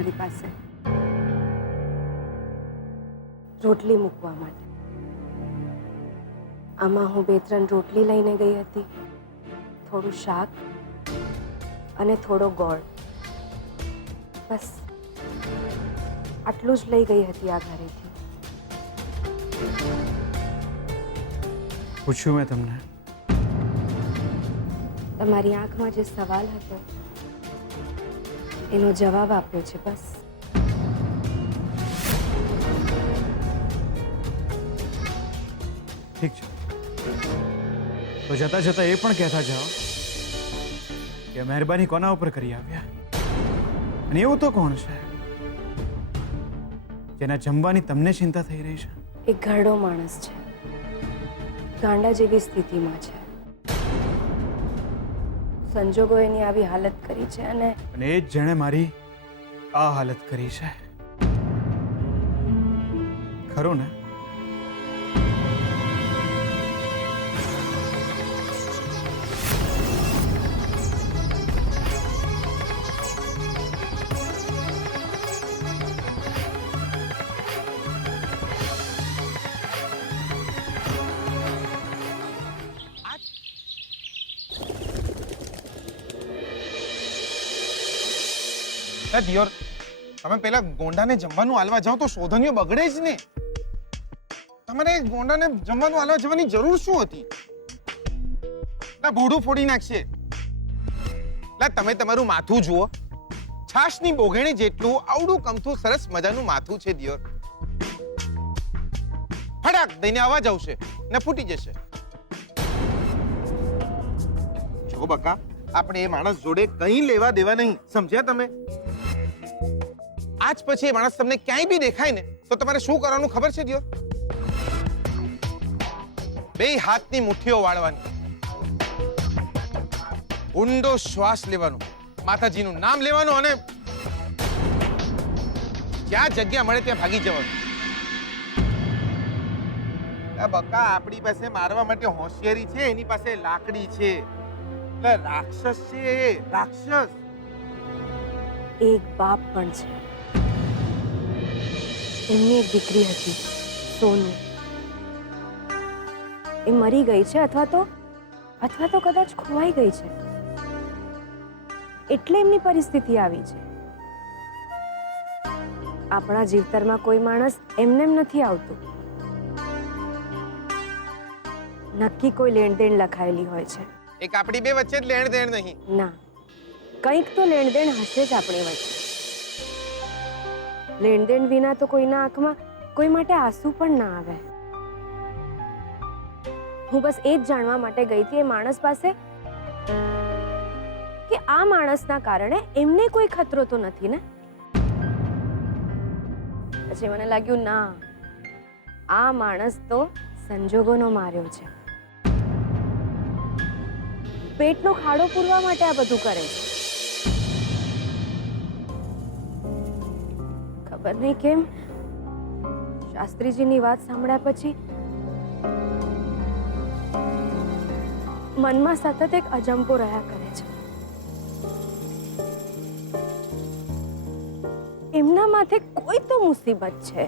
તમારી પાસે રોટલી મૂકવા માટે. આમાં હું 2-3 રોટલી લઈને ગઈ હતી, થોડું શાક અને થોડો ગોળ. બસ આટલું જ લઈ ગઈ હતી આ ઘરેથી. પૂછ્યું મેં તમને? તમારી આંખમાં જે સવાલ હતો એનો જવાબ આપ્યો છે. બસ ઠીક છે, તો જતા જતા એ પણ કહેતા જાઓ કે મહેરબાની કોના ઉપર કરી આવ્યા. અને એવું તો કોણ છે જેના જમવાની તમને ચિંતા થઈ રહી છે? એક ઘરડો માણસ છે, ગાંડા જેવી સ્થિતિમાં છે. સંજોગો એની આવી હાલત કરી છે અને એ જ જેણે મારી આ હાલત કરી છે, ખરું ને? દિયોર, તમે પેલા ગોંડાને જમવાનું આલવા જાઓ તો શોધનીઓ બગડે જ ને. તમારે ગોંડાને જમવાનું આલવા જવાની જરૂર શું હતી? ના ભોડું ફોડી નાખશે. લા તમે તમારું માથું જુઓ, છાશની બોઘેણી જેટલું આવડું કમથું સરસ મજાનું માથું છે દિયોર. ફટાક દઈને અવાજ આવશે ને ફૂટી જશે. જો બકા, આપણે એ માણસ જોડે કંઈ લેવા દેવા નહીં, સમજ્યા તમે? આજ પછી એ માણસ તમને ક્યાંય બી દેખાય ને તો તમારે શું કરવાનું ખબર છે દિયોર? બે હાથની મુઠ્ઠીઓ વાળવાની, ઊંડો શ્વાસ લેવાનો, માતાજીનું નામ લેવાનું અને જ્યાં જગ્યા મળે ત્યાં ભાગી જવાનું. બકા, આપણી પાસે મારવા માટે હોશિયારી છે, એની પાસે લાકડી છે. એટલે રાક્ષસ છે એ, રાક્ષસ. એક બાપ પણ છે. એમની એક દીકરી હતી, સોનુ. એ મરી ગઈ છે અથવા તો કદાચ ખોવાઈ ગઈ છે. એટલે એમની પરિસ્થિતિ આવી છે. આપણા જીવતરમાં કોઈ માણસ એમનેમ નથી આવતું. નક્કી કોઈ લેણદેણ લખાયેલી હોય છે. એક આપણી બે વચ્ચે જ લેણ દેણ નહીં. ના, કંઈક તો લેણદેણ હશે જ આપણી વચ્ચે. લેણદેણ વિના તો કોઈના આંખમાં કોઈ માટે આંસુ પણ ના આવે. હું બસ એ જ જાણવા માટે ગઈ હતી એ માણસ પાસે કે આ માણસના કારણે એમને કોઈ ખતરો તો નથી ને. પછી મને લાગ્યું ના, આ માણસ તો સંજોગોનો માર્યો છે. પેટનો ખાડો પૂરવા માટે આ બધું કરે છે. ખબર નહીં કેમ શાસ્ત્રીજીની વાત સાંભળ્યા પછી મનમાં સતત એક અજંપો રહ્યા કરે છે. એમના માથે કોઈ તો મુસીબત છે.